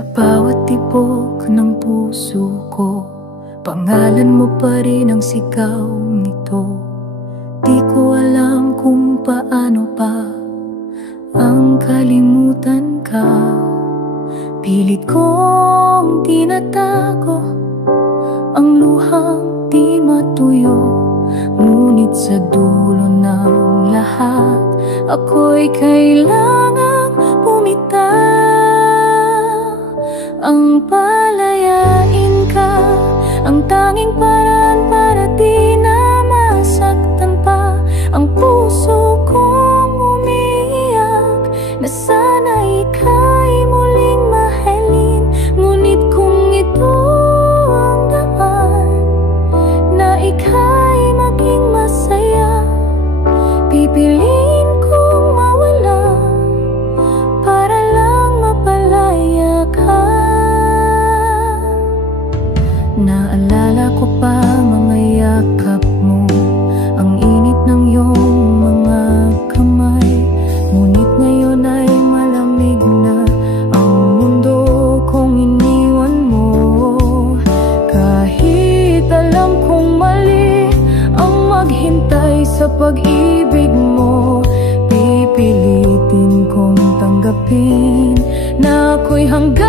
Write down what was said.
Sa bawat tibok ng puso ko, pangalan mo pa rin ang sigaw nito. Di ko alam kung paano pa ang kalimutan ka. Pilit kong tinatago ang luhang di matuyo, ngunit sa dulo ng lahat ako'y kailangang bumitaw. Ang palayain ka, ang tanging paraan para di na masaktan pa ang puso kong umiiyak na sana ika'y muling mahalin. Ngunit kung ito ang daan na ika'y maging masaya, pipiliin kong mawala para lang mapalaya ka. Naalala ko pa mga yakap mo, ang init ng iyong mga kamay. Ngunit ngayon ay malamig na ang mundo kong iniwan mo. Kahit alam kong mali ang maghintay sa pag-ibig mo, pipilitin kong tanggapin na ako'y hanggang